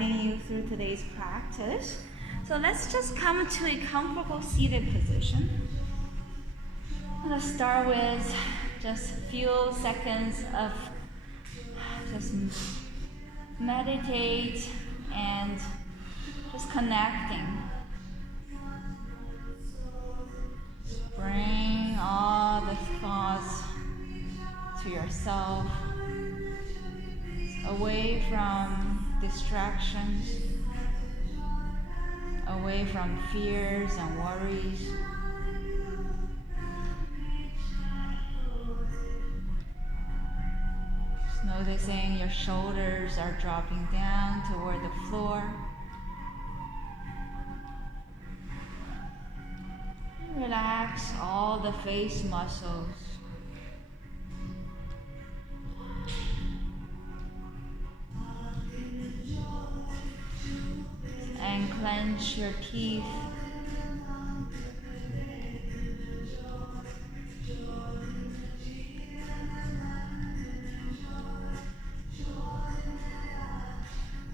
guiding you through today's practice. So let's just come to a comfortable seated position. Let's start with just a few seconds of just meditate and just connecting. Bring all the thoughts to yourself, away from distractions, away from fears and worries. Just noticing your shoulders are dropping down toward the floor. Relax all the face muscles. And clench your teeth.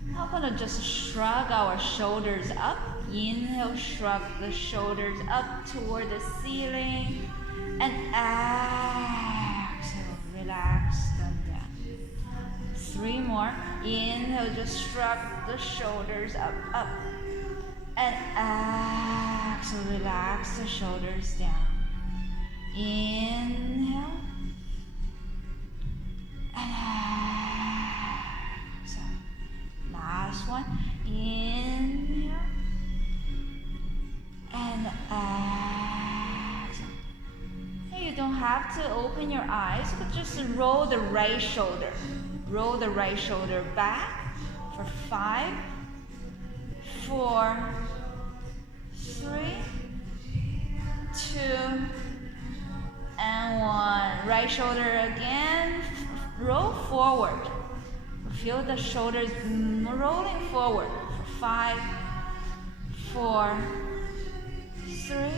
Now we're gonna just shrug our shoulders up. Inhale, shrug the shoulders up toward the ceiling. And exhale, relax them down. 3 more. Inhale, just shrug the shoulders up. And exhale, relax the shoulders down. Inhale. And exhale. Last one. Inhale. And exhale. Hey, you don't have to open your eyes, but just roll the right shoulder. Roll the right shoulder back for 5, 4, 3, 2, and 1. Right shoulder again. Roll forward. Feel the shoulders rolling forward for 5, 4, 3,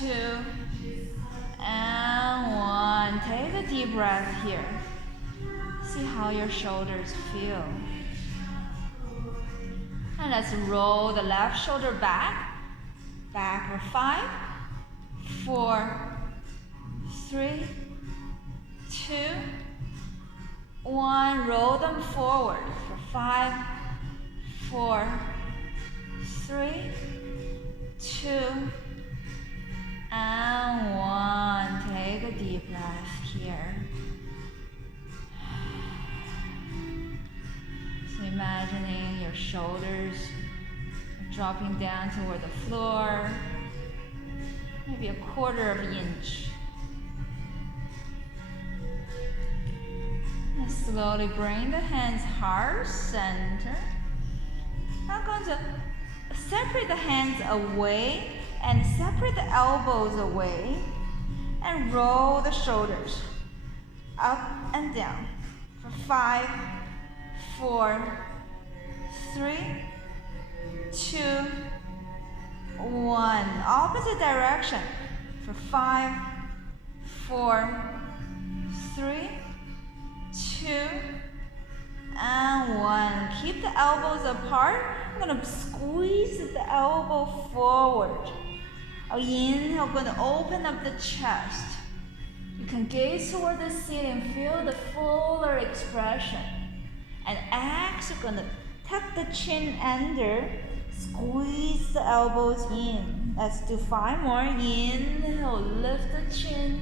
2, and 1. Take a deep breath here. See how your shoulders feel. And let's roll the left shoulder back. Back for 5, 4, 3, 2, 1. Roll them forward for 5, 4, 3, 2, and 1. Take a deep breath here. So imagining your shoulders dropping down toward the floor, maybe a 1/4 inch. And slowly bring the hands heart center. I'm going to separate the hands away and separate the elbows away and roll the shoulders up and down for 5, 4, 3, 2, 1. Opposite direction for 5, 4, 3, 2, and 1. Keep the elbows apart. I'm going to squeeze the elbow forward. Inhale, I'm going to open up the chest. You can gaze toward the ceiling, feel the fuller expression. And exhale, going to tuck the chin under, squeeze the elbows in. Let's do 5 more. Inhale, lift the chin,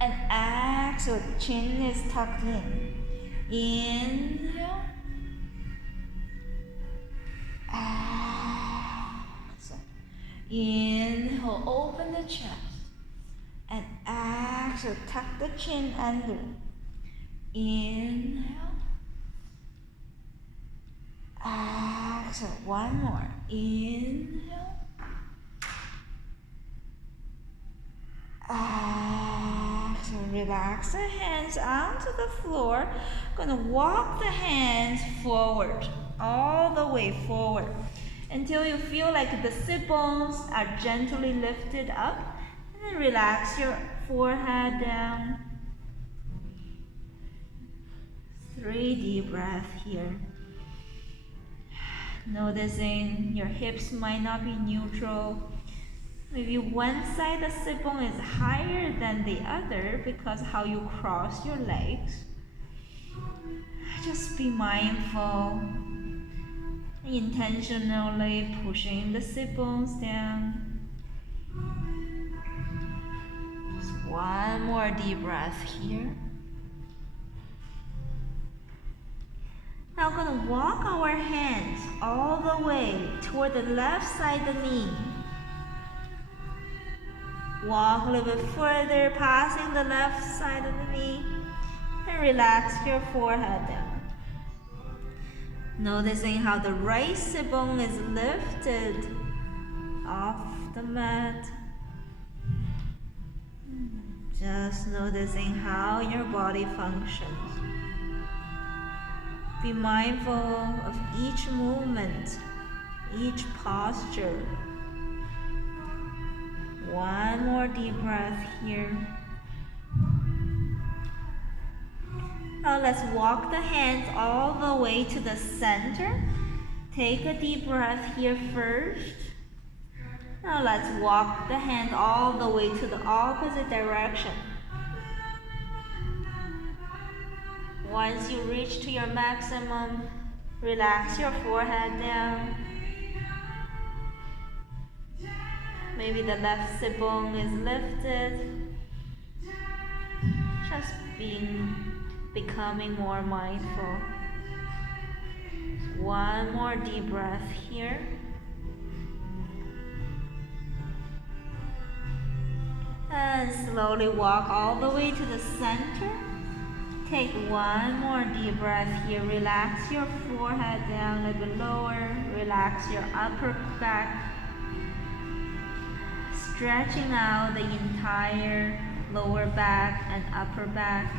and exhale, the chin is tucked in. Inhale, exhale. Inhale, open the chest, and exhale, tuck the chin under. Inhale, exhale. 1 more. Inhale, exhale. Relax the hands onto the floor. Gonna walk the hands forward, all the way forward, until you feel like the sit bones are gently lifted up. And then relax your forehead down. 3 deep breaths here. Noticing your hips might not be neutral. Maybe one side of the sit bone is higher than the other because how you cross your legs. Just be mindful. Intentionally pushing the sit bones down. Just one more deep breath here. Now we're going to walk our hands all the way toward the left side of the knee. Walk a little bit further, passing the left side of the knee, and relax your forehead down. Noticing how the right sit bone is lifted off the mat. Just noticing how your body functions. Be mindful of each movement, each posture. One more deep breath here. Now let's walk the hands all the way to the center. Take a deep breath here first. Now let's walk the hands all the way to the opposite direction. Once you reach to your maximum, relax your forehead down. Maybe the left sit bone is lifted. Just becoming more mindful. One more deep breath here. And slowly walk all the way to the center. Take one more deep breath here. Relax your forehead down a little bit lower. Relax your upper back. Stretching out the entire lower back and upper back.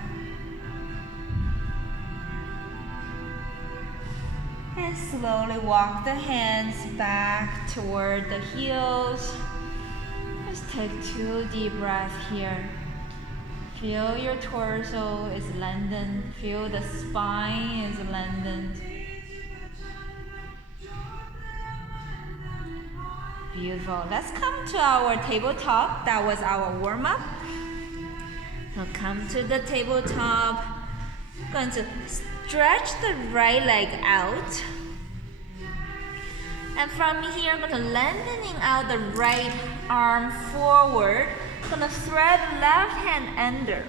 And slowly walk the hands back toward the heels. Just take 2 deep breaths here. Feel your torso is lengthened. Feel the spine is lengthened. Beautiful. Let's come to our tabletop. That was our warm-up. So come to the tabletop. Going to stretch the right leg out. And from here, I'm going to lengthening out the right arm forward. I'm going to thread left hand under.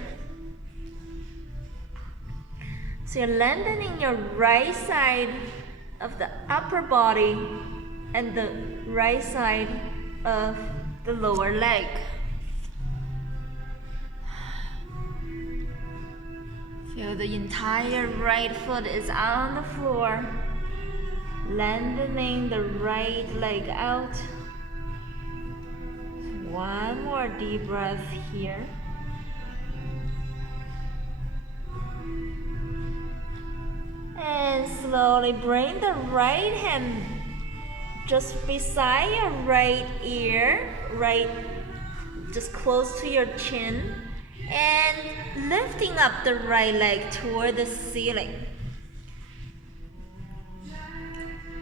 So you're lengthening your right side of the upper body and the right side of the lower leg. Feel the entire right foot is on the floor. Lengthening the right leg out. One more deep breath here. And slowly bring the right hand just beside your right ear, just close to your chin, and lifting up the right leg toward the ceiling.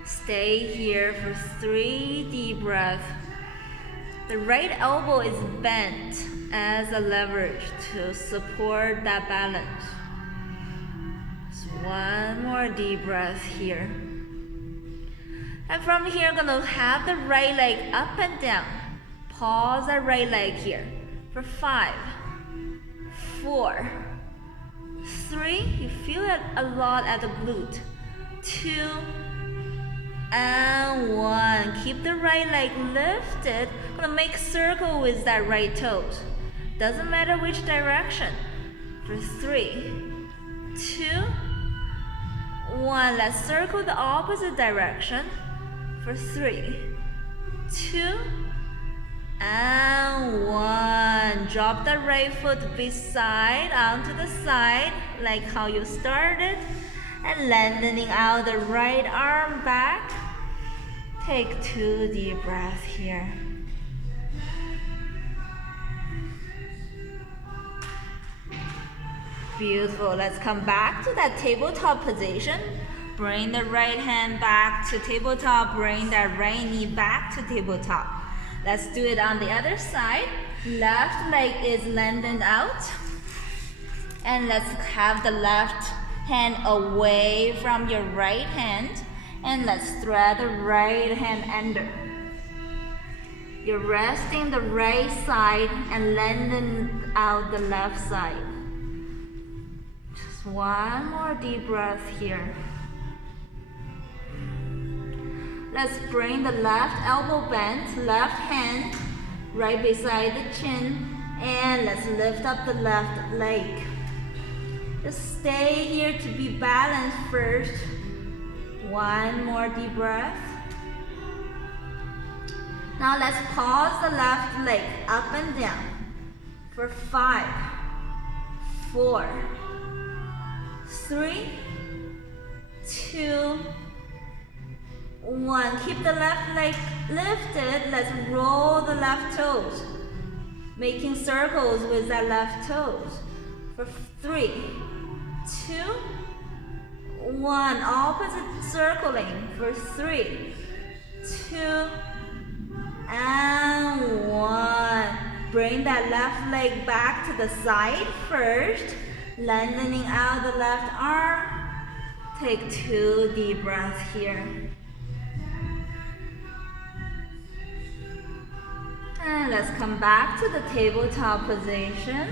Stay here for 3 deep breaths. The right elbow is bent as a leverage to support that balance. Just one more deep breath here. And from here, I'm going to have the right leg up and down. Pause the right leg here for 5, 4, 3. You feel it a lot at the glute. 2, and 1. Keep the right leg lifted. I'm going to make a circle with that right toes. Doesn't matter which direction. For 3, 2, 1. Let's circle the opposite direction. For 3, 2, and 1. Drop the right foot beside onto the side like how you started. And lengthening out the right arm back. Take 2 deep breaths here. Beautiful. Let's come back to that tabletop position. Bring the right hand back to tabletop. Bring that right knee back to tabletop. Let's do it on the other side. Left leg is lengthened out. And let's have the left hand away from your right hand. And let's thread the right hand under. You're resting the right side and lengthen out the left side. Just one more deep breath here. Let's bring the left elbow bent, left hand right beside the chin, and let's lift up the left leg. Just stay here to be balanced first. One more deep breath. Now let's pause the left leg up and down for 5, 4, 3, 2, 1. Keep the left leg lifted. Let's roll the left toes, making circles with that left toes for 3, 2, 1. Opposite circling for 3, 2, and 1. Bring that left leg back to the side first, lengthening out the left arm. Take 2 deep breaths here. And let's come back to the tabletop position.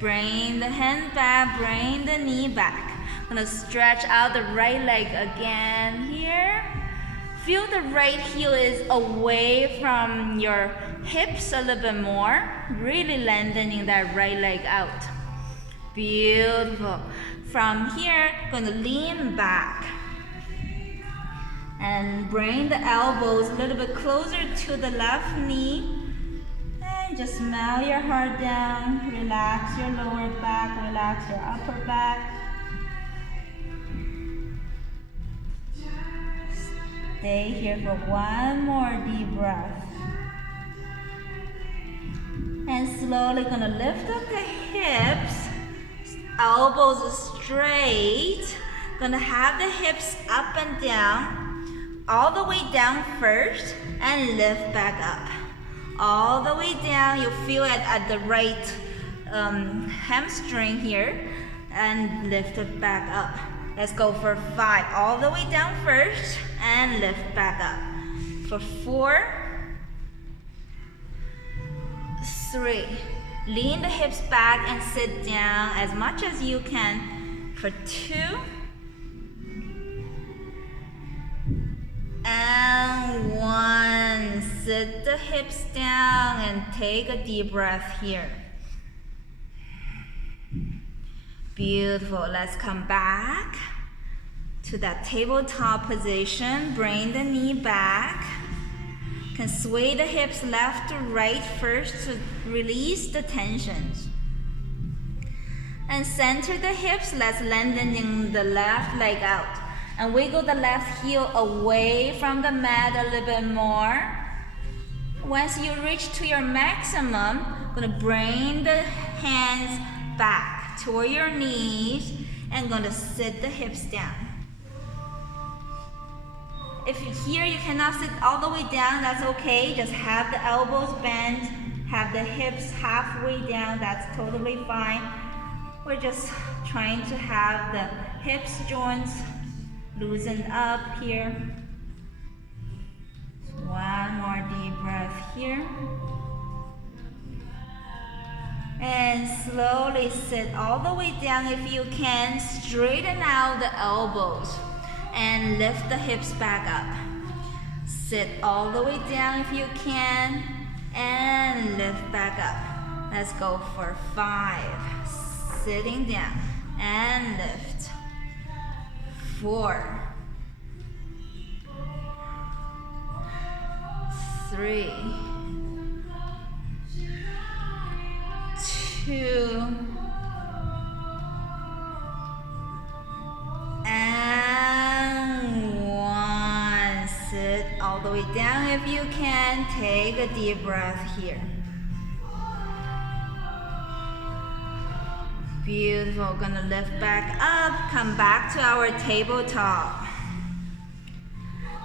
Bring the hand back, bring the knee back. I'm gonna stretch out the right leg again here. Feel the right heel is away from your hips a little bit more, really lengthening that right leg out. Beautiful. From here, gonna lean back and bring the elbows a little bit closer to the left knee, and just melt your heart down. Relax your lower back, relax your upper back. Stay here for one more deep breath. And slowly gonna lift up the hips, elbows straight. Gonna have the hips up and down, all the way down first, and lift back up. All the way down, you feel it at the right hamstring here, and lift it back up. Let's go for 5. All the way down first and lift back up. For 4, 3. Lean the hips back and sit down as much as you can. For 2. And 1. Sit the hips down and take a deep breath here. Beautiful. Let's come back to that tabletop position. Bring the knee back. Can sway the hips left to right first to release the tensions. And center the hips. Let's lengthen the left leg out. And wiggle the left heel away from the mat a little bit more. Once you reach to your maximum, gonna bring the hands back toward your knees and gonna sit the hips down. If here you cannot sit all the way down, that's okay. Just have the elbows bent, have the hips halfway down, that's totally fine. We're just trying to have the hips joints loosened up here. One more deep breath here. And slowly sit all the way down if you can. Straighten out the elbows and lift the hips back up. Sit all the way down if you can and lift back up. Let's go for 5. Sitting down and lift. 4, 3, 2, and 1. Sit all the way down if you can. Take a deep breath here. Beautiful. Gonna lift back up. Come back to our tabletop.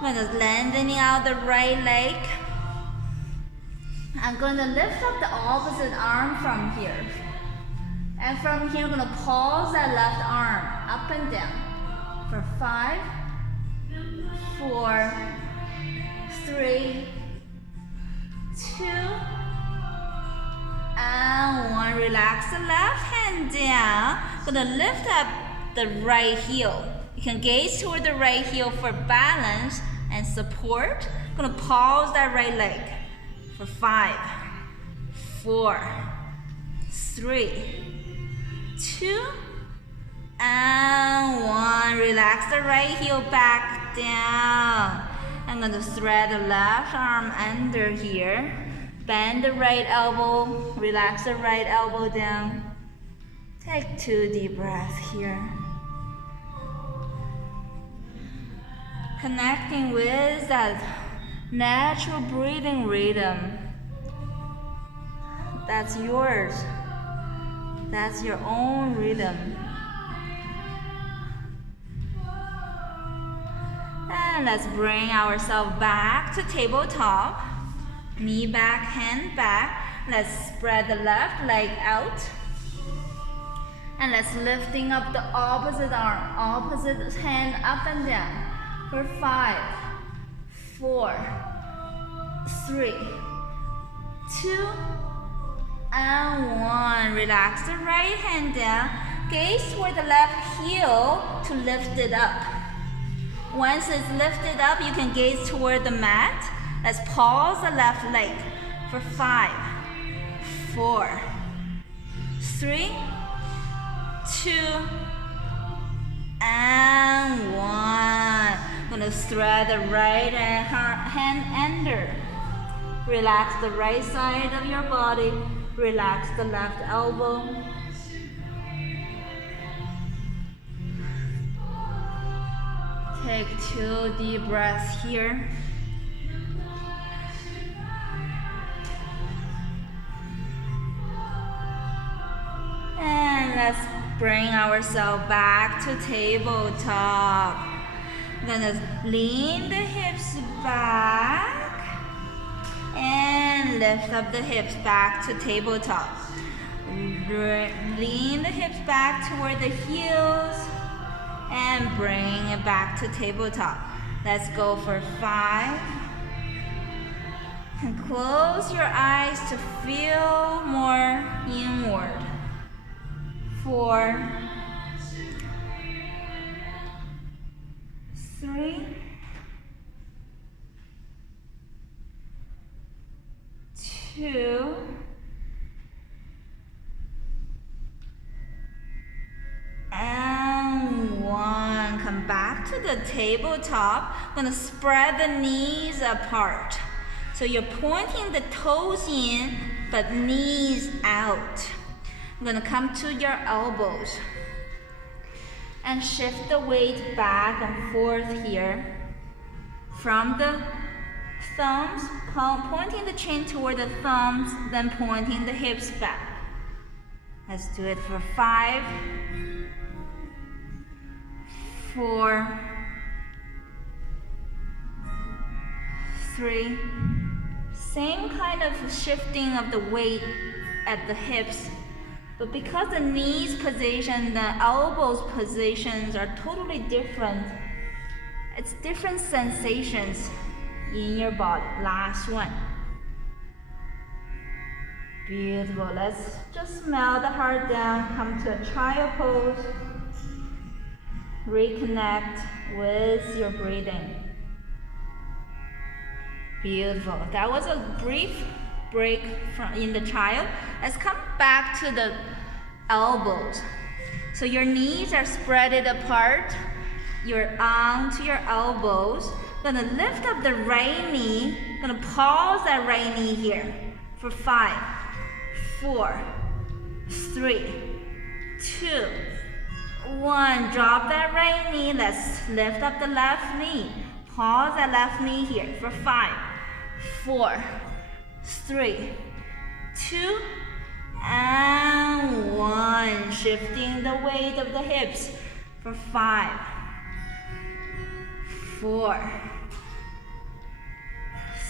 Gonna lengthening out the right leg. I'm gonna lift up the opposite arm from here. And from here, I'm gonna pulse that left arm up and down for 5, 4, 3, 2, and 1. Relax the left hand down. Gonna lift up the right heel. You can gaze toward the right heel for balance and support. Gonna pulse that right leg for 5, 4, 3, 2, and 1. Relax the right heel back down. I'm going to thread the left arm under here. Bend the right elbow. Relax the right elbow down. Take 2 deep breaths here. Connecting with that natural breathing rhythm. That's yours. That's your own rhythm. And let's bring ourselves back to tabletop. Knee back, hand back. Let's spread the left leg out. And let's lifting up the opposite arm, opposite hand up and down. For 5, 4, 3, 2, and 1. Relax the right hand down. Gaze toward the left heel to lift it up. Once it's lifted up, you can gaze toward the mat. Let's pulse the left leg for 5, 4, 3, 2, and 1. Gonna thread the right hand under. Relax the right side of your body. Relax the left elbow. Take 2 deep breaths here. And let's bring ourselves back to tabletop. Gonna lean the hips back. And lift up the hips back to tabletop. Lean the hips back toward the heels and bring it back to tabletop. Let's go for 5. And close your eyes to feel more inward. 4, 3, 2, and 1. Come back to the tabletop. I'm gonna spread the knees apart. So you're pointing the toes in, but knees out. I'm gonna come to your elbows and shift the weight back and forth here. From the thumbs, pointing the chin toward the thumbs, then pointing the hips back. Let's do it for 5, 4, 3. Same kind of shifting of the weight at the hips, but because the knees position, the elbows positions are totally different. It's different sensations in your body. Last one. Beautiful. Let's just melt the heart down. Come to a child pose. Reconnect with your breathing. Beautiful. That was a brief break in the child. Let's come back to the elbows. So your knees are spread apart. You're onto your elbows. Gonna lift up the right knee. Gonna pause that right knee here for 5, 4, 3, 2, 1. Drop that right knee. Let's lift up the left knee. Pause that left knee here for 5, 4, 3, 2, And 1. Shifting the weight of the hips for 5, 4,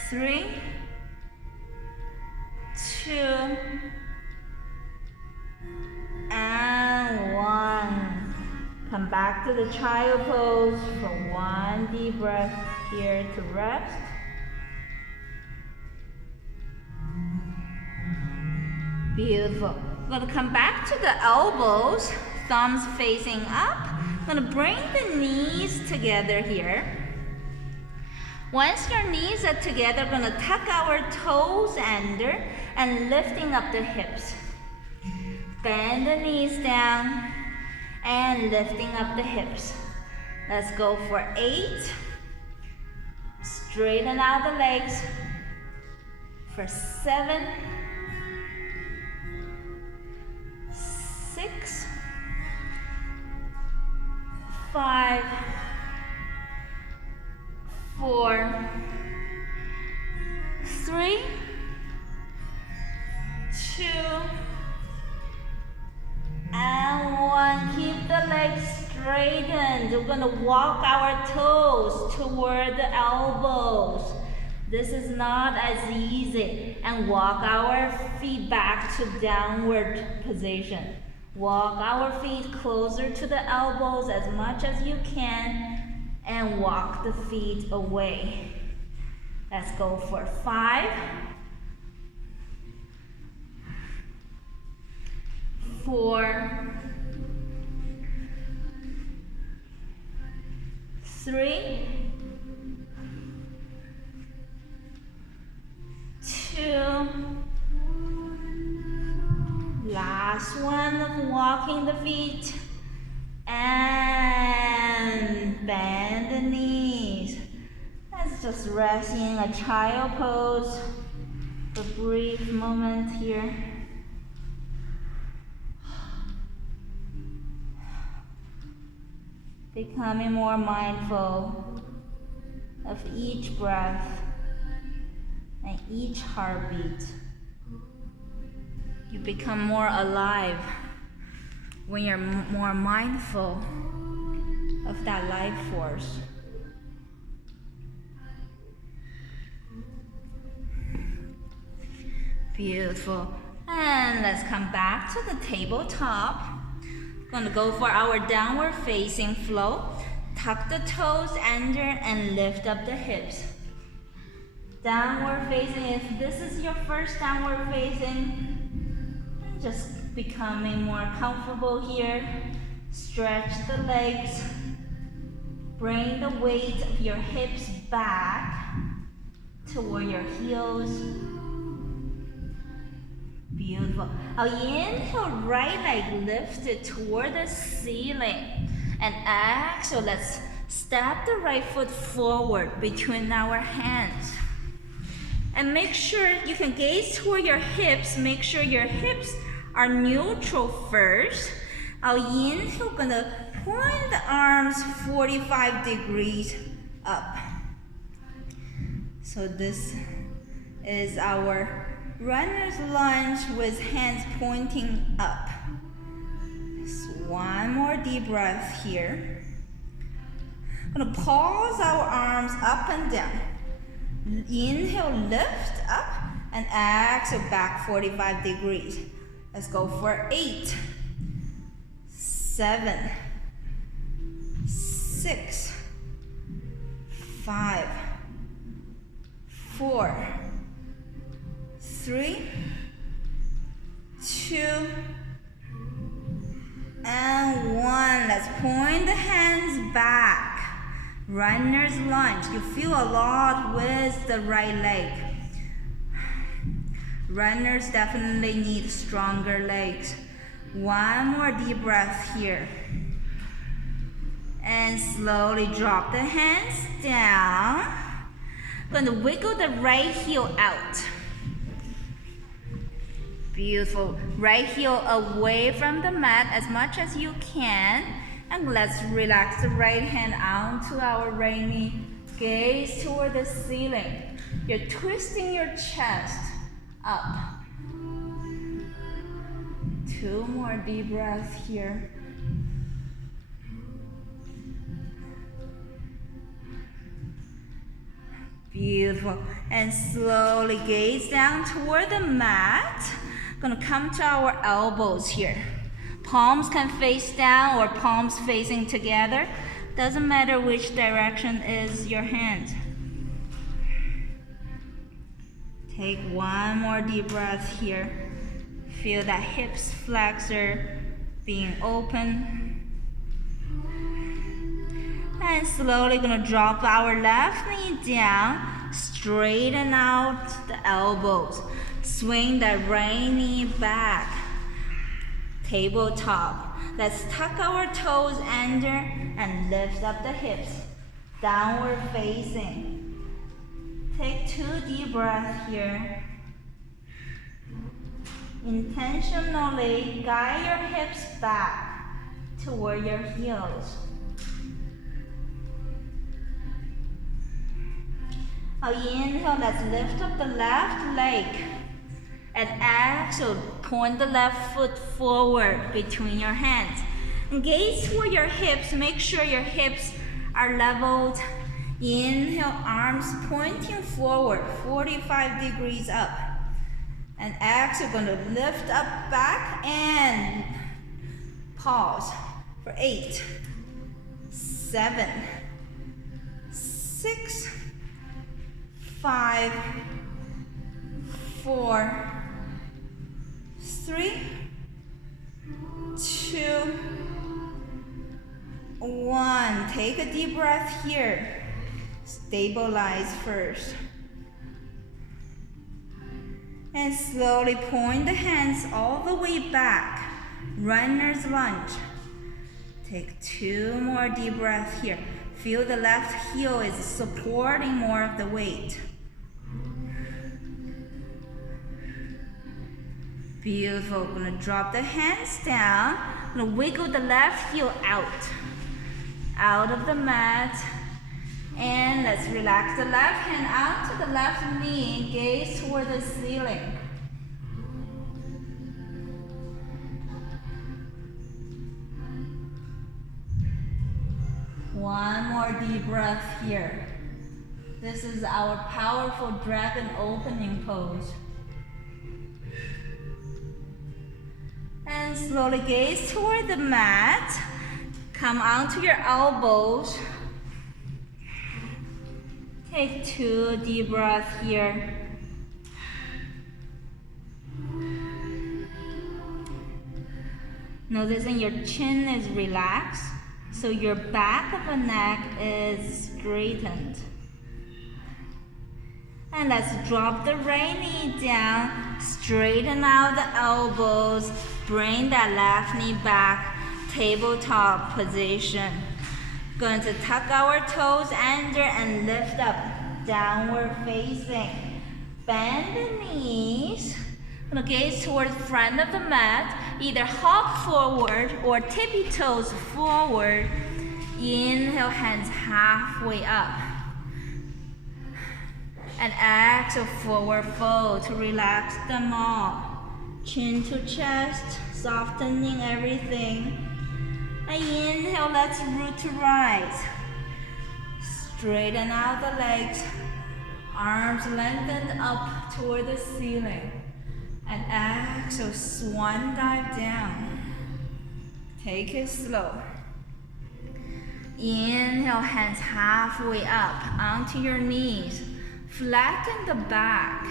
3, 2, and 1. Come back to the child pose for 1 deep breath here to rest. Beautiful. We're going to come back to the elbows, thumbs facing up. I'm going to bring the knees together here. Once your knees are together, we're going to tuck our toes under and lifting up the hips. Bend the knees down and lifting up the hips. Let's go for 8. Straighten out the legs for 7, 6, 5, 4, 3, 2, and 1. Keep the legs straightened. We're going to walk our toes toward the elbows. This is not as easy. And walk our feet back to downward position. Walk our feet closer to the elbows as much as you can and walk the feet away. Let's go for 5, 4, 3, 2, last one of walking the feet, and bend the knees. Let's just rest in a child pose for a brief moment here. Becoming more mindful of each breath and each heartbeat. You become more alive when you're more mindful of that life force. Beautiful. And let's come back to the tabletop. Gonna go for our downward facing flow. Tuck the toes under and lift up the hips. Downward facing, if this is your first downward facing, just becoming more comfortable here. Stretch the legs. Bring the weight of your hips back toward your heels. Beautiful. I'll inhale, right leg lifted toward the ceiling. And exhale, let's step the right foot forward between our hands. And make sure you can gaze toward your hips. Make sure your hips are neutral first. I'll inhale, gonna point the arms 45 degrees up. So this is our runner's lunge with hands pointing up. Just one more deep breath here. I'm gonna pause our arms up and down. Inhale, lift up, and exhale back 45 degrees. Let's go for 8, 7, 6, 5, 4, 3, 2, and 1. Let's point the hands back. Runner's lunge. You feel a lot with the right leg. Runners definitely need stronger legs. One more deep breath here. And slowly drop the hands down. Going to wiggle the right heel out. Beautiful. Right heel away from the mat as much as you can. And let's relax the right hand onto our right knee. Gaze toward the ceiling. You're twisting your chest up. 2 more deep breaths here. Beautiful. And slowly gaze down toward the mat. Gonna come to our elbows here. Palms can face down or palms facing together. Doesn't matter which direction is your hand. Take 1 more deep breath here. Feel that hips flexor being open. And slowly gonna drop our left knee down. Straighten out the elbows. Swing that right knee back. Tabletop. Let's tuck our toes under and lift up the hips. Downward facing. Take 2 deep breaths here. Intentionally guide your hips back toward your heels. Now inhale, let's lift up the left leg. And exhale, point the left foot forward between your hands. And gaze toward your hips. Make sure your hips are leveled. Inhale, arms pointing forward, 45 degrees up. And exhale, gonna lift up back and pause for 8, 7, 6, 5, 4, 3, 2, 1. Take a deep breath here. Stabilize first. And slowly point the hands all the way back. Runner's lunge. Take 2 more deep breaths here. Feel the left heel is supporting more of the weight. Beautiful. Gonna drop the hands down. Gonna wiggle the left heel out of the mat. And let's relax the left hand out to the left knee. Gaze toward the ceiling. One more deep breath here. This is our powerful dragon opening pose. And slowly gaze toward the mat. Come onto your elbows. Take 2 deep breaths here. Noticing your chin is relaxed, so your back of the neck is straightened. And let's drop the right knee down, straighten out the elbows, bring that left knee back, tabletop position. Going to tuck our toes under and lift up, downward facing. Bend the knees. Gonna gaze toward the front of the mat. Either hop forward or tippy toes forward. Inhale, hands halfway up. And exhale, forward fold to relax them all. Chin to chest, softening everything. And inhale, let's root to rise. Straighten out the legs. Arms lengthened up toward the ceiling. And exhale, swan dive down. Take it slow. Inhale, hands halfway up onto your knees. Flatten the back.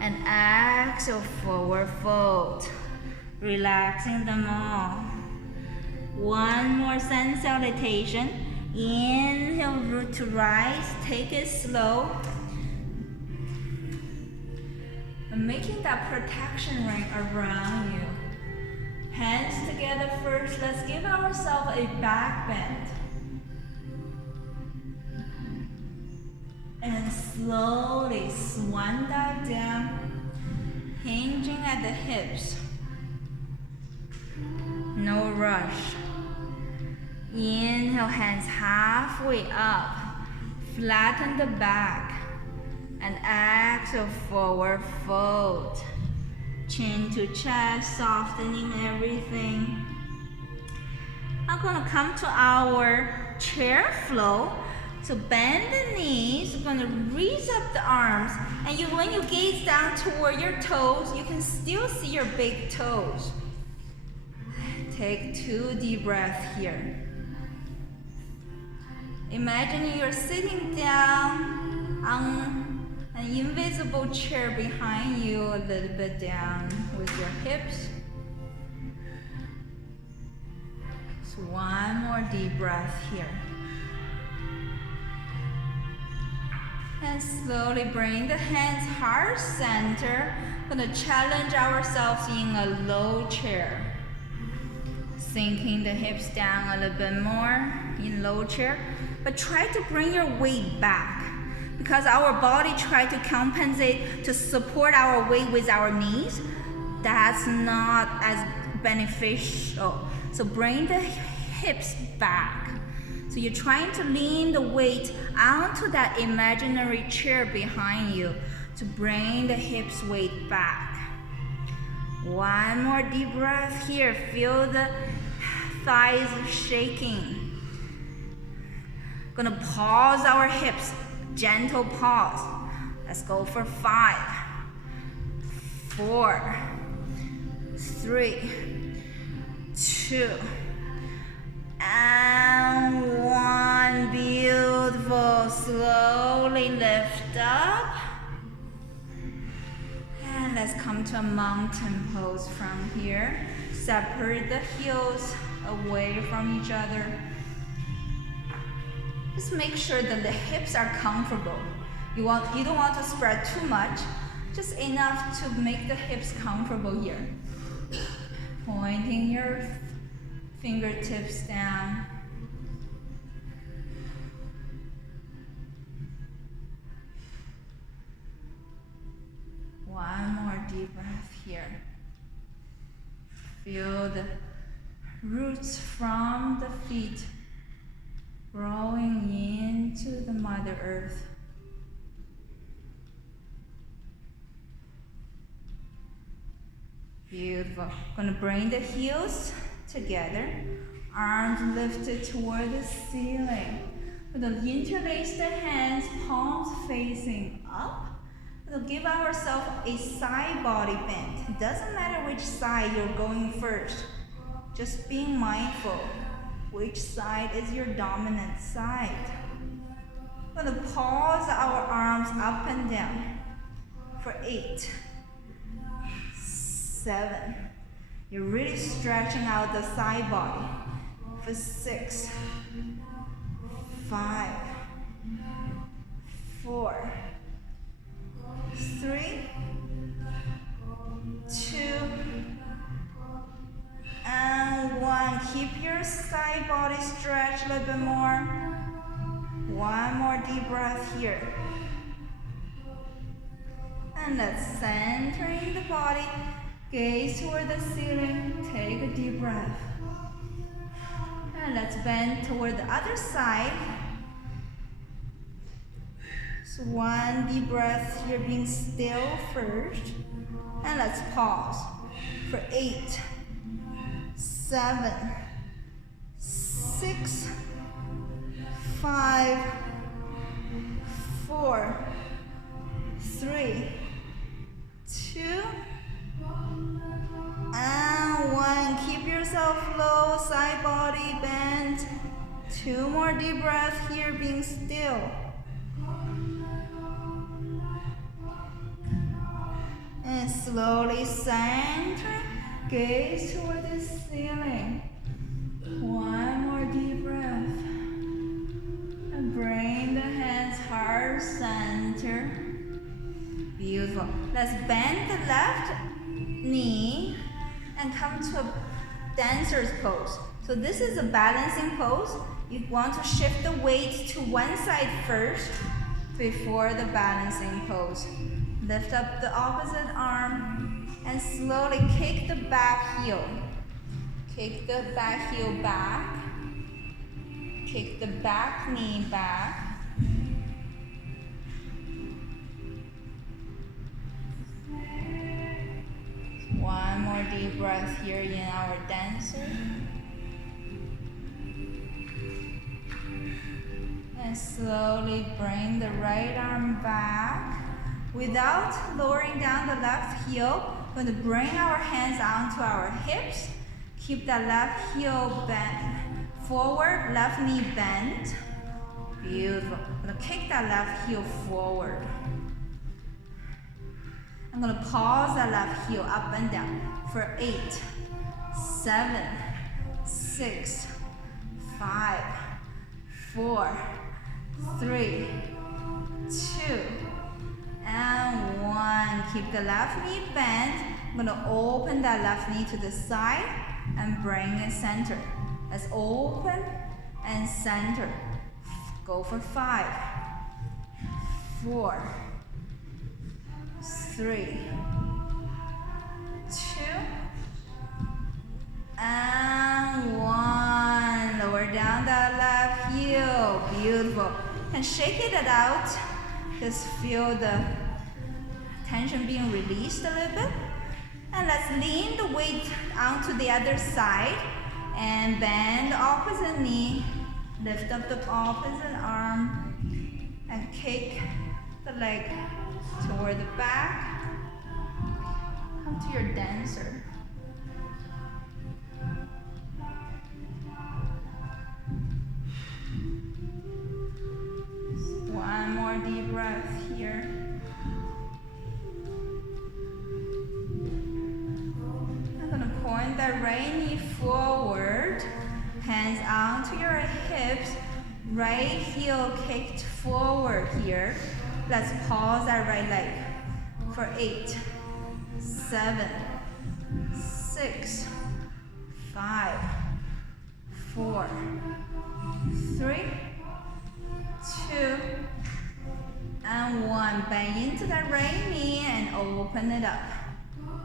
And exhale, forward fold. Relaxing them all. One more sun salutation. Inhale, root to rise. Take it slow. And making that protection ring around you. Hands together first. Let's give ourselves a back bend. And slowly swan dive down, hinging at the hips. No rush. Inhale, hands halfway up. Flatten the back. And exhale, forward fold. Chin to chest, softening everything. I'm gonna come to our chair flow. So bend the knees, you're gonna raise up the arms, and when you gaze down toward your toes, you can still see your big toes. Take 2 deep breaths here. Imagine you're sitting down on an invisible chair behind you, a little bit down with your hips. So 1 more deep breath here. And slowly bring the hands heart center. Gonna challenge ourselves in a low chair. Sinking the hips down a little bit more in low chair. But try to bring your weight back. Because our body try to compensate to support our weight with our knees. That's not as beneficial. So bring the hips back. So you're trying to lean the weight onto that imaginary chair behind you to bring the hips weight back. 1 more deep breath here. Feel the thighs shaking. Gonna pause our hips. Gentle pause. Let's go for 5, 4, 3, 2, and 1. Beautiful. Slowly lift up. And let's come to a mountain pose from here. Separate the heels away from each other. Just make sure that the hips are comfortable. You don't want to spread too much, just enough to make the hips comfortable here. Pointing your fingertips down. One more deep breath here. Feel the roots from the feet growing into the Mother Earth. Beautiful. Gonna bring the heels together, arms lifted toward the ceiling. We'll interlace the hands, palms facing up. We'll give ourselves a side body bend. It doesn't matter which side you're going first. Just being mindful. Which side is your dominant side? We're gonna pause our arms up and down for 8, 7. You're really stretching out the side body for 6, 5, 4, 3, 2, and 1. Keep your side body stretched a little bit more. 1 more deep breath here. And let's centering the body. Gaze toward the ceiling. Take a deep breath. And let's bend toward the other side. So 1 deep breath here, being still first. And let's pause for 8, 7, 6, 5, 4, 3, 2, and 1. Keep yourself low, side body bend. 2 more deep breaths here, being still. And slowly center, gaze toward the ceiling. 1 more deep breath. And bring the hands heart center. Beautiful. Let's bend the left knee and come to a dancer's pose. So this is a balancing pose. You want to shift the weight to one side first before the balancing pose. Lift up the opposite arm and slowly kick the back heel. Kick the back heel back. Kick the back knee back. deep breath here in our dancer. And slowly bring the right arm back. Without lowering down the left heel, we're going to bring our hands onto our hips. Keep that left heel bent forward, left knee bent. Beautiful. I'm going to kick that left heel forward. I'm going to pause that left heel up and down for 8, 7, 6, 5, 4, 3, 2, and 1. Keep the left knee bent. I'm going to open that left knee to the side and bring it center. Let's open and center. Go for 5, 4, 3, 2, and 1. Lower down that left heel. Beautiful. And shake it out. Just feel the tension being released a little bit. And let's lean the weight onto the other side and bend the opposite knee. Lift up the opposite arm and kick the leg toward the back. Come to your dancer. One more deep breath here. I'm going to point that right knee forward. Hands onto your hips. Right heel kicked forward here. Let's pause that right leg for 8, 7, 6, 5, 4, 3, 2, and 1. Bend into that right knee and open it up.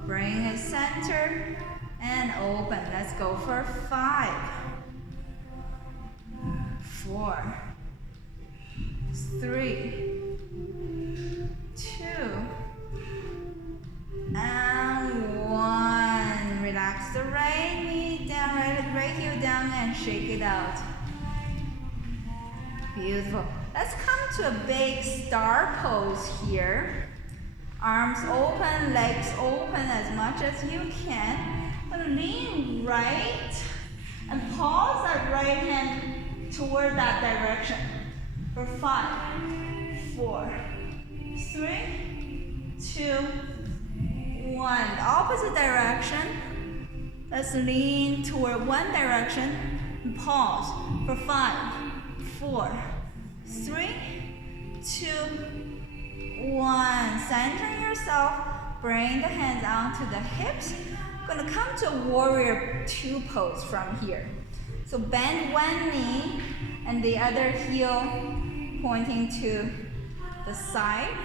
Bring it center and open. Let's go for 5, 4, 3, 2, and 1. Relax the right knee down, right heel down, and shake it out. Beautiful. Let's come to a big star pose here. Arms open, legs open as much as you can. I'm going to lean right and pause that right hand toward that direction for 5, 4, 3, 2, 1. The opposite direction. Let's lean toward one direction and pause for 5, 4, 3, 2, 1. Center yourself. Bring the hands onto the hips. I'm going to come to a warrior 2 pose from here. So bend one knee and the other heel pointing to the side.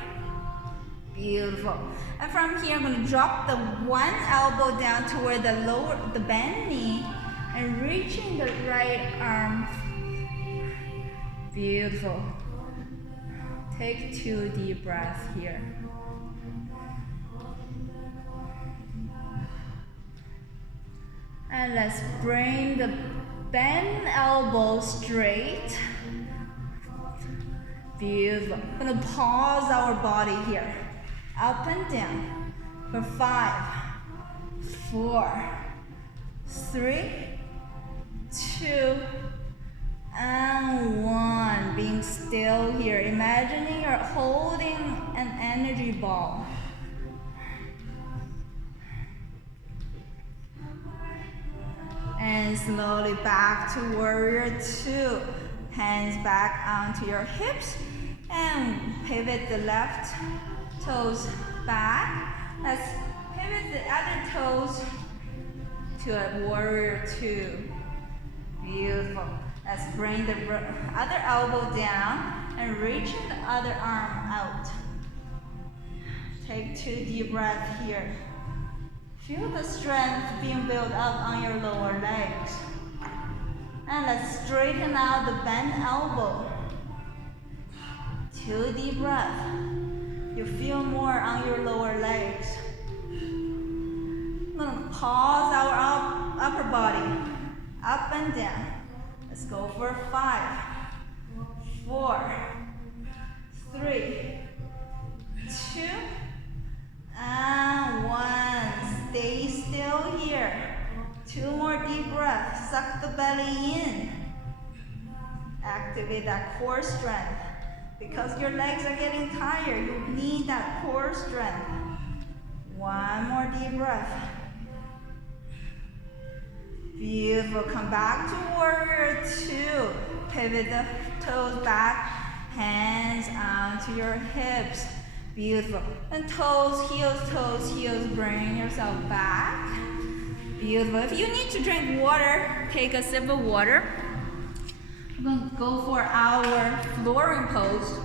Beautiful. And from here, I'm going to drop the one elbow down toward the bent knee and reaching the right arm. Beautiful. Take 2 deep breaths here. And let's bring the bent elbow straight. Beautiful. I'm going to pause our body here. Up and down for 5, 4, 3, 2, and 1. Being still here. Imagining you're holding an energy ball. And slowly back to warrior 2. Hands back onto your hips and pivot the left toes back. Let's pivot the other toes to a warrior 2. Beautiful. Let's bring the other elbow down and reach the other arm out. Take 2 deep breaths here. Feel the strength being built up on your lower legs. And let's straighten out the bent elbow. 2 deep breaths. You feel more on your lower legs. I'm going to pause our upper body. Up and down. Let's go for 5, 4, 3, 2, and 1. Stay still here. 2 more deep breaths. Suck the belly in. Activate that core strength. Because your legs are getting tired, you need that core strength. 1 more deep breath. Beautiful. Come back to warrior 2. Pivot the toes back, hands onto your hips. Beautiful. And toes, heels, bring yourself back. Beautiful. If you need to drink water, take a sip of water. We're going to go for our flooring pose.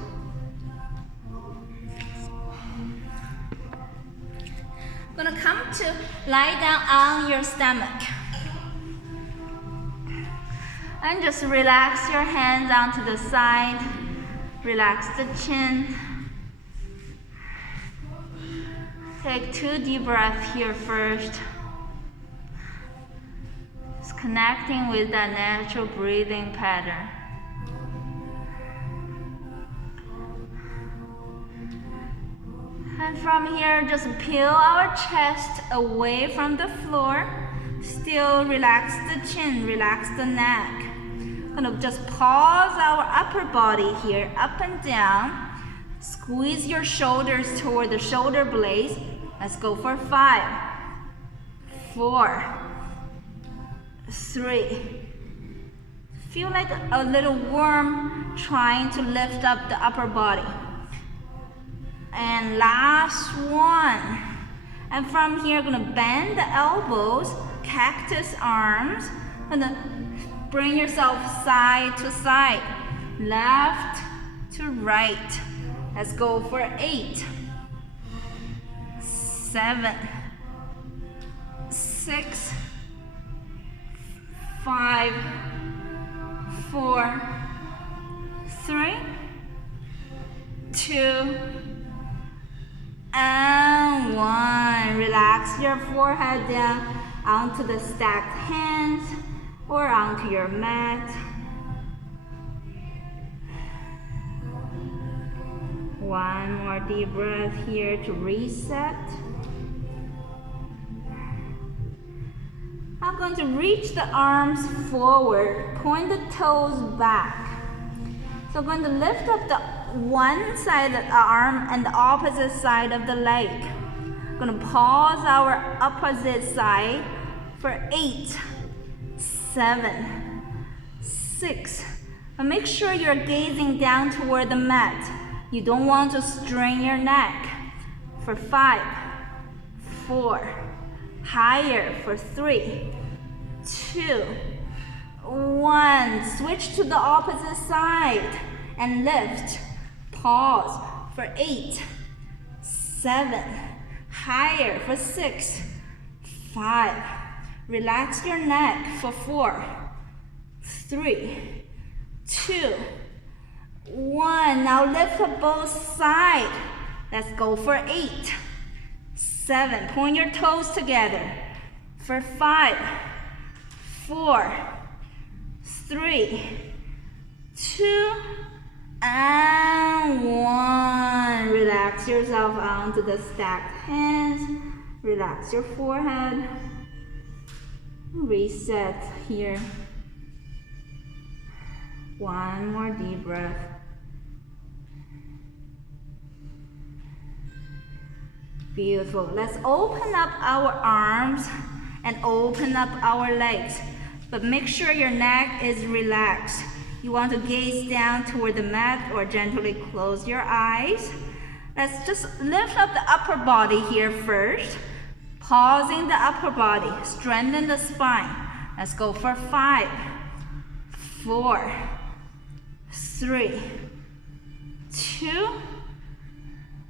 We're going to come to lie down on your stomach. And just relax your hands onto the side. Relax the chin. Take 2 deep breaths here first. Just connecting with that natural breathing pattern. And from here, just peel our chest away from the floor. Still relax the chin, relax the neck. Gonna just pause our upper body here, up and down. Squeeze your shoulders toward the shoulder blades. Let's go for 5, 4, 3. Feel like a little worm trying to lift up the upper body. And last one. And from here, gonna bend the elbows, cactus arms, and then bring yourself side to side, left to right. Let's go for 8, 7, 6, 5, 4, 3, 2, and 1. Relax your forehead down onto the stacked hands or onto your mat. 1 more deep breath here to reset. I'm going to reach the arms forward, point the toes back. So I'm going to lift up the one side of the arm and the opposite side of the leg. I'm going to pause our opposite side for 8, 7, 6. And make sure you're gazing down toward the mat. You don't want to strain your neck. For 5, 4, higher for 3, 2, 1. Switch to the opposite side and lift. Pause for 8, 7, higher for 6, 5. Relax your neck for 4, 3, 2, 1. Now lift up both sides. Let's go for 8, 7. Point your toes together. For 5, 4, 3, 2, and 1. Relax yourself onto the stacked hands. Relax your forehead. Reset here. 1 more deep breath. Beautiful. Let's open up our arms and open up our legs. But make sure your neck is relaxed. You want to gaze down toward the mat or gently close your eyes. Let's just lift up the upper body here first. Pausing the upper body. Strengthen the spine. Let's go for 5, 4, 3, 2,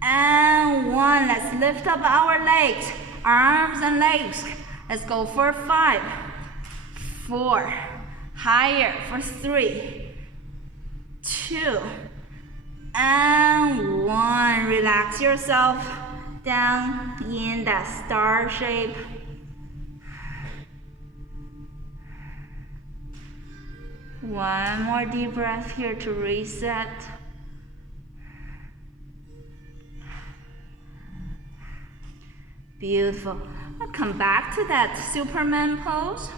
and 1. Let's lift up our legs, arms and legs. Let's go for 5, 4, higher for 3, 2, and 1. Relax yourself down in that star shape. One more deep breath here to reset. Beautiful. I'll come back to that Superman pose.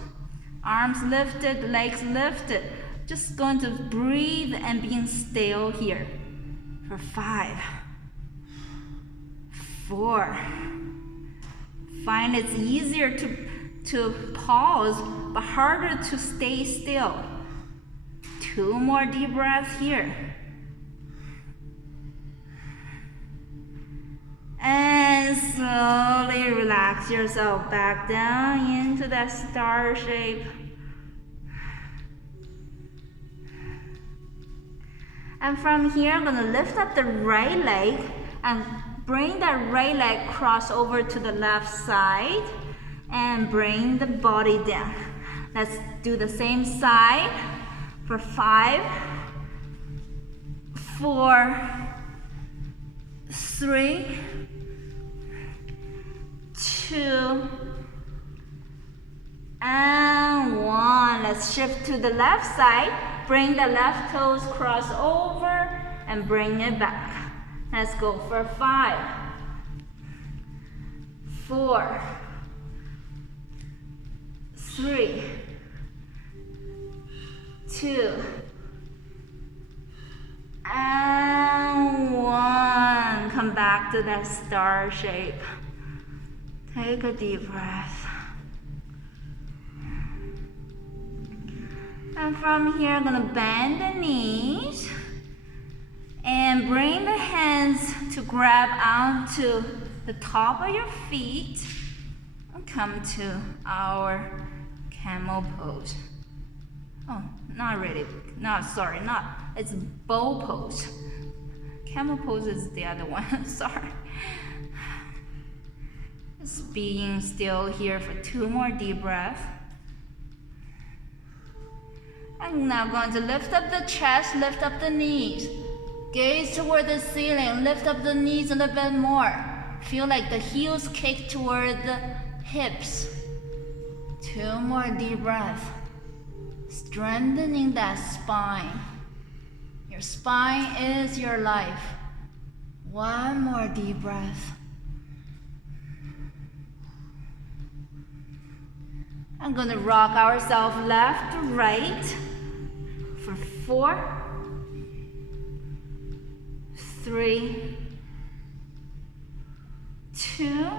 Arms lifted, legs lifted. Just going to breathe and being still here for 5, 4. Find it's easier to pause, but harder to stay still. 2 more deep breaths here. And slowly relax yourself back down into that star shape. And from here, I'm gonna lift up the right leg and bring that right leg cross over to the left side and bring the body down. Let's do the same side for 5, 4, 3, 2, and 1. Let's shift to the left side. Bring the left toes cross over and bring it back. Let's go for 5, 4, 3, 2, and 1. Come back to that star shape. Take a deep breath. And from here, I'm gonna bend the knees and bring the hands to grab onto the top of your feet and come to our camel pose. Oh, not really. No, sorry, not. It's bow pose. Camel pose is the other one. Sorry. Just being still here for 2 more deep breaths. I'm now going to lift up the chest, lift up the knees. Gaze toward the ceiling, lift up the knees a little bit more. Feel like the heels kick toward the hips. 2 more deep breaths. Strengthening that spine. Your spine is your life. 1 more deep breath. I'm gonna rock ourselves left to right for 4, 3, 2,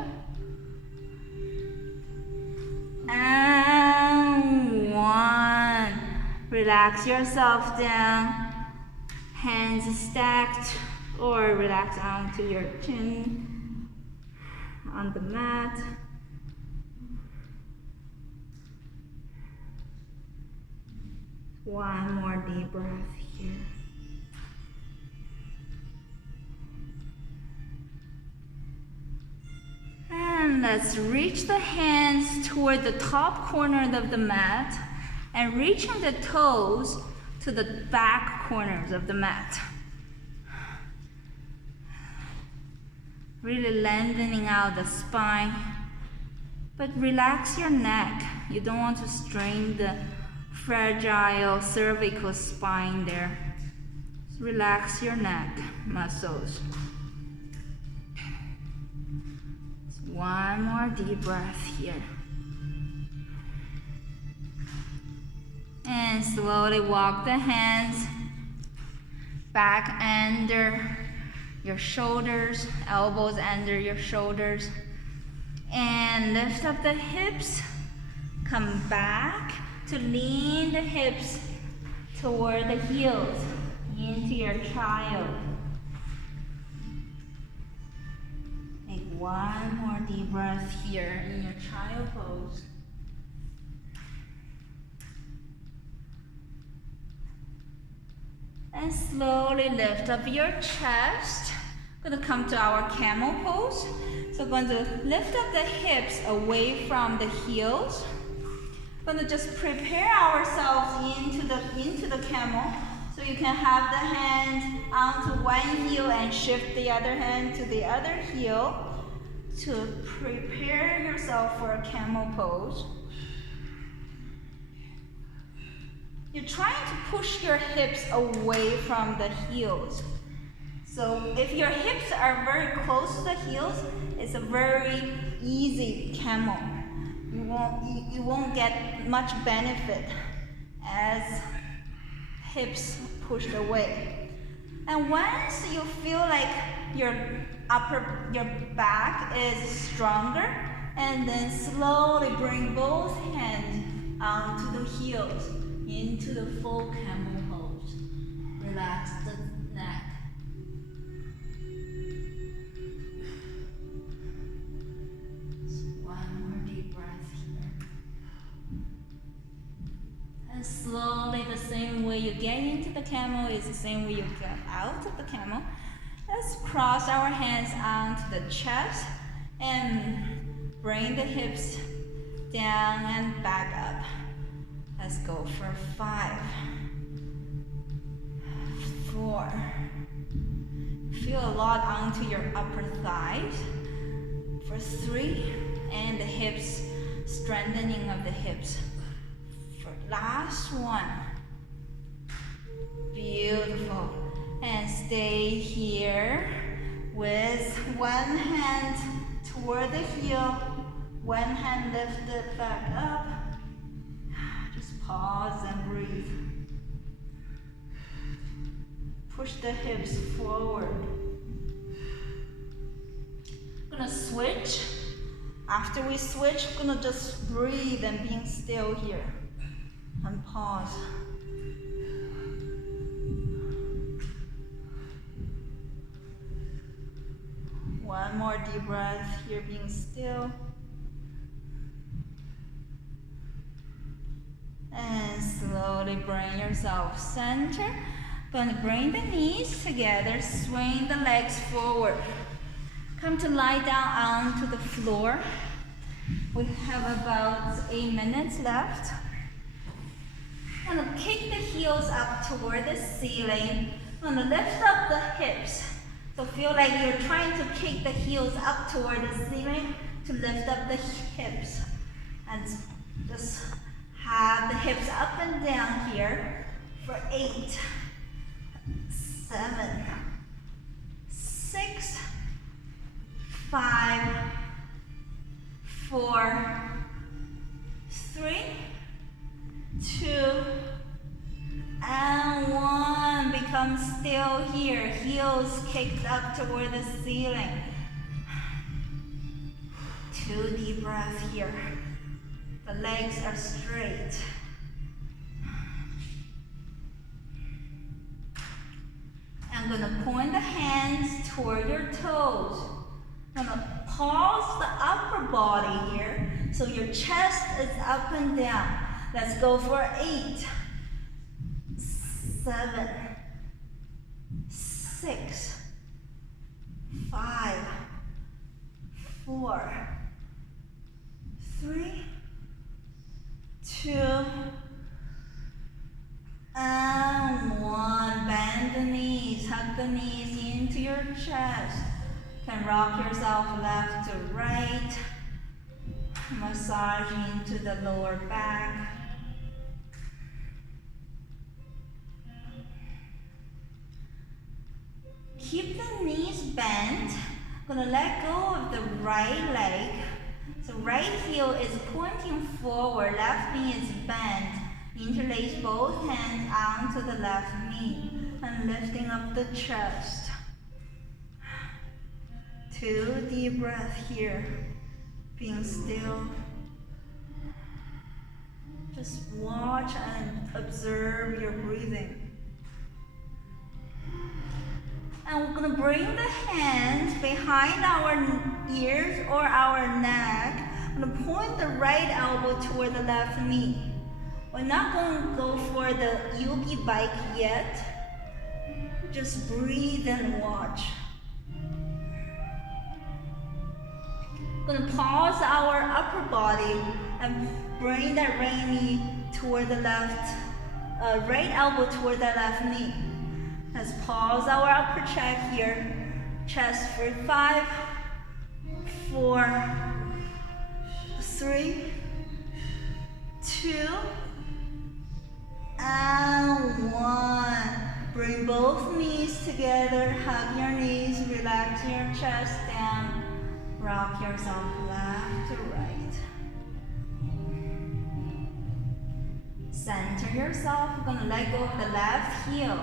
and 1. Relax yourself down, hands stacked, or relax onto your chin on the mat. One more deep breath here. And let's reach the hands toward the top corner of the mat and reaching the toes to the back corners of the mat. Really lengthening out the spine, but relax your neck. You don't want to strain the fragile cervical spine there. Just relax your neck muscles. Just 1 more deep breath here. And slowly walk the hands back under your shoulders, elbows under your shoulders. And lift up the hips. Come back to lean the hips toward the heels into your child. Take 1 more deep breath here in your child pose. And slowly lift up your chest. Gonna come to our camel pose. So going to lift up the hips away from the heels. Gonna just prepare ourselves into the camel, so you can have the hand onto one heel and shift the other hand to the other heel to prepare yourself for a camel pose. you're trying to push your hips away from the heels. So if your hips are very close to the heels, it's a very easy camel. You won't get much benefit as hips pushed away. And once you feel like your back is stronger, and then slowly bring both hands onto the heels into the full camel pose. Relax the neck. One more deep breath here. And slowly, the same way you get into the camel is the same way you get out of the camel. Let's cross our hands onto the chest and bring the hips down and back up. Let's go for 5, 4. Feel a lot onto your upper thighs. For 3, and the hips, strengthening of the hips. For last one. Beautiful. And stay here with one hand toward the heel, one hand lifted back up. Just pause and breathe. Push the hips forward. I'm gonna switch. After we switch, I'm gonna just breathe and being still here. And pause. One more deep breath here, being still. And slowly bring yourself center. Gonna bring the knees together, swing the legs forward. Come to lie down onto the floor. We have about 8 minutes left. Gonna kick the heels up toward the ceiling. Gonna lift up the hips. So feel like you're trying to kick the heels up toward the ceiling to lift up the hips. And just have the hips up and down here for 8, 7, 6, 5, 4, 3, 2, and 1. Become still here. Heels kicked up toward the ceiling. 2 deep breaths here. The legs are straight. I'm gonna point the hands toward your toes. I'm gonna pause the upper body here so your chest is up and down. Let's go for 8, 7, 6, 5, 4, 3, 2, and 1. Bend the knees, hug the knees into your chest. Can rock yourself left to right. Massage into the lower back. Keep the knees bent. Gonna let go of the right leg. So right heel is pointing forward, left knee is bent. Interlace both hands onto the left knee and lifting up the chest. 2 deep breaths here, being still. Just watch and observe your breathing. And we're gonna bring the hands behind our ears or our neck. I'm gonna point the right elbow toward the left knee. We're not going to go for the yogi bike yet. Just breathe and watch. We're going to pause our upper body and bring that right knee toward the left, right elbow toward the left knee. Let's pause our upper chest here. Chest for 5, 4, 3, 2, And one. Bring both knees together, hug your knees, relax your chest down. Rock yourself left to right. Center yourself. You're gonna let go of the left heel.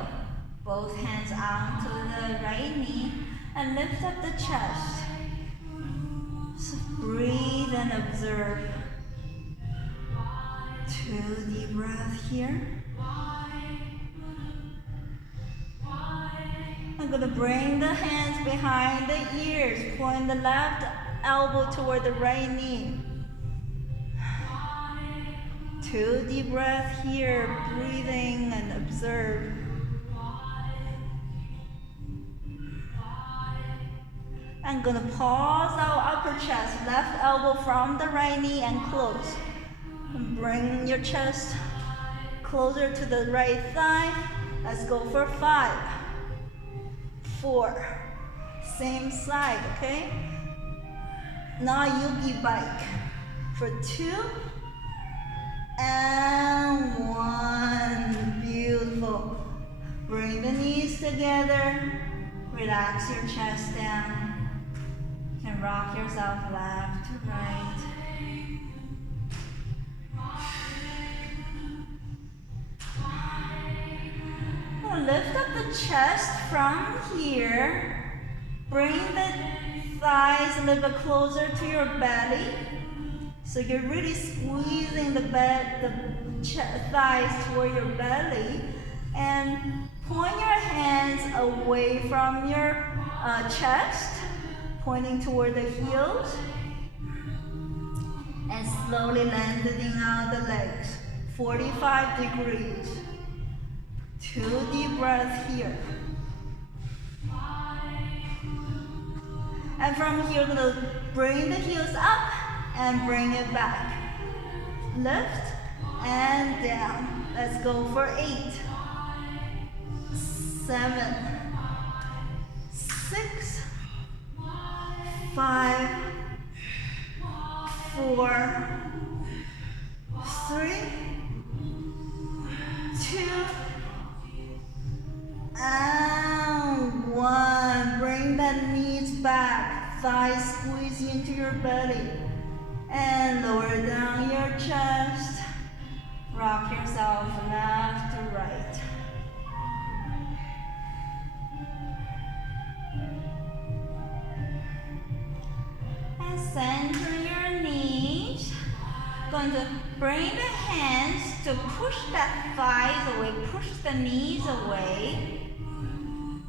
Both hands onto the right knee and lift up the chest. So breathe and observe. 2 deep breaths here. I'm gonna bring the hands behind the ears, point the left elbow toward the right knee. 2 deep breaths here, breathing and observe. I'm gonna pause our upper chest, left elbow from the right knee and close. And bring your chest closer to the right thigh. Let's go for 5, 4, same side, okay? Now yogi bike for 2 and 1. Beautiful. Bring the knees together. Relax your chest down. You can rock yourself left to right. Lift up the chest from here. Bring the thighs a little bit closer to your belly. So you're really squeezing the thighs toward your belly. And point your hands away from your chest, pointing toward the heels. And slowly lengthening out the legs. 45 degrees. 2 deep breaths here. And from here, we're going to bring the heels up and bring it back. Lift and down. Let's go for 8, 7, 6, 5, 4, 3, 2, and 1. Bring that knees back, thighs squeeze into your belly, and lower down your chest. Rock yourself left to right. And center your knees. Going to bring the hands to push that thighs away, push the knees away.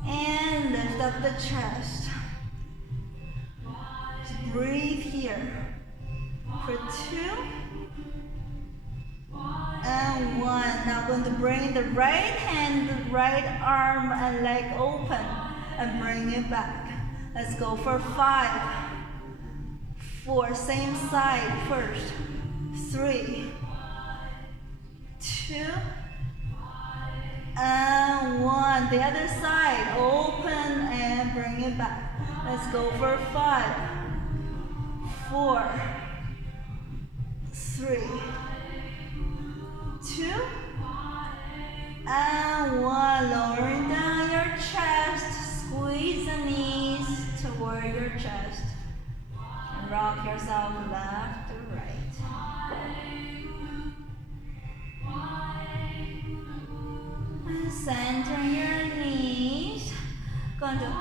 And lift up the chest. Just breathe here. For 2 and 1. Now going to bring the right hand, the right arm and leg open and bring it back. Let's go for 5, 4, same side first. 3, 2, and 1. The other side, open and bring it back. Let's go for 5, 4, 3, 2, and 1. Lowering down your chest, squeeze the knees toward your chest. And rock yourself left to right. Center your knees. Going to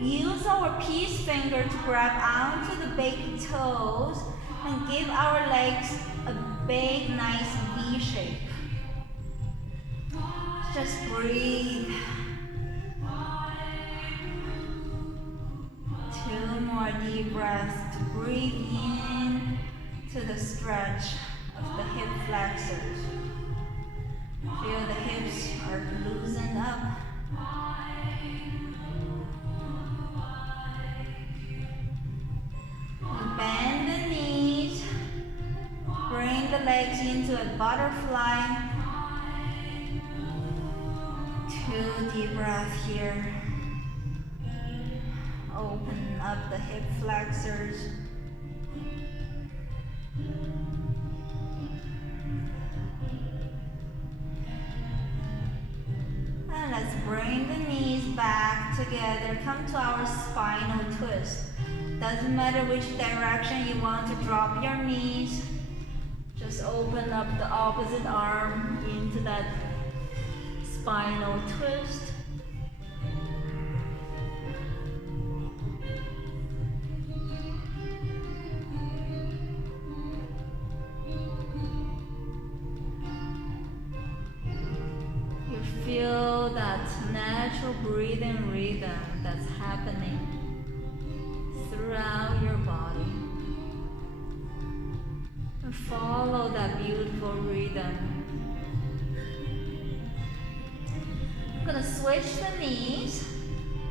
use our peace finger to grab onto the big toes and give our legs a big, nice V shape. Just breathe. 2 more deep breaths to breathe in to the stretch of the hip flexors. Feel the hips are loosened up. Bend the knees. Bring the legs into a butterfly. 2 deep breaths here. Open up the hip flexors. come to our spinal twist. Doesn't matter which direction you want to drop your knees. Just open up the opposite arm into that spinal twist. You feel that natural breathing rhythm that's happening throughout your body. And follow that beautiful rhythm. I'm gonna switch the knees.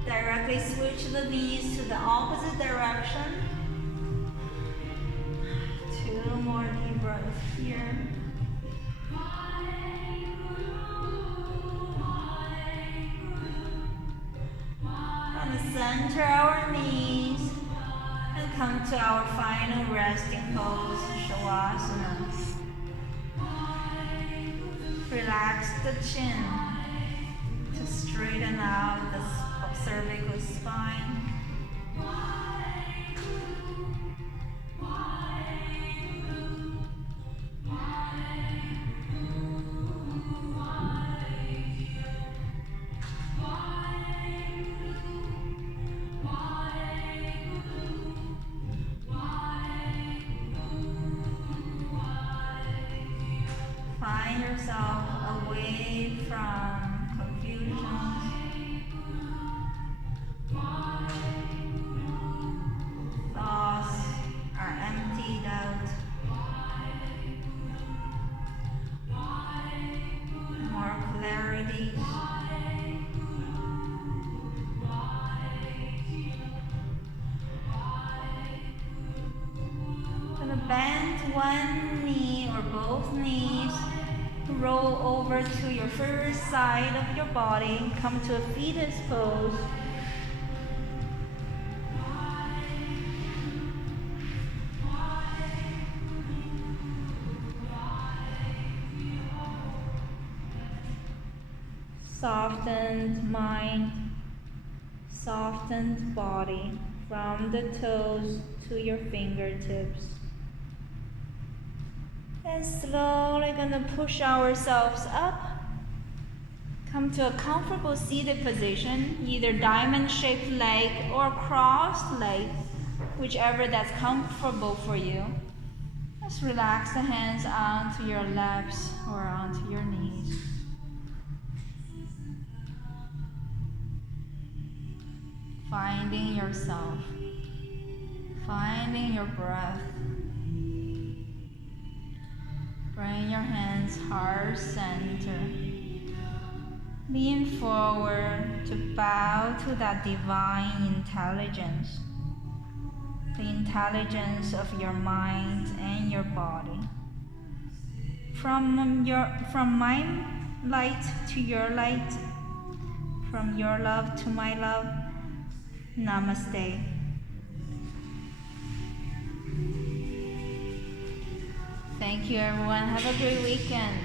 Directly switch the knees to the opposite direction. 2 more deep breaths here. Center our knees and come to our final resting pose, Shavasana. Relax the chin to straighten out the cervical spine. Find yourself away from confusion. Thoughts are emptied out. More clarity. Gonna bend one knee or both knees. Roll over to your first side of your body. Come to a fetus pose. Softened mind, softened body from the toes to your fingertips. And slowly gonna push ourselves up. Come to a comfortable seated position, either diamond-shaped leg or crossed leg, whichever that's comfortable for you. Just relax the hands onto your laps or onto your knees. Finding yourself, finding your breath. Bring your hands heart center. Lean forward to bow to that divine intelligence. The intelligence of your mind and your body. From my light to your light. From your love to my love. Namaste. Thank you, everyone. Have a great weekend.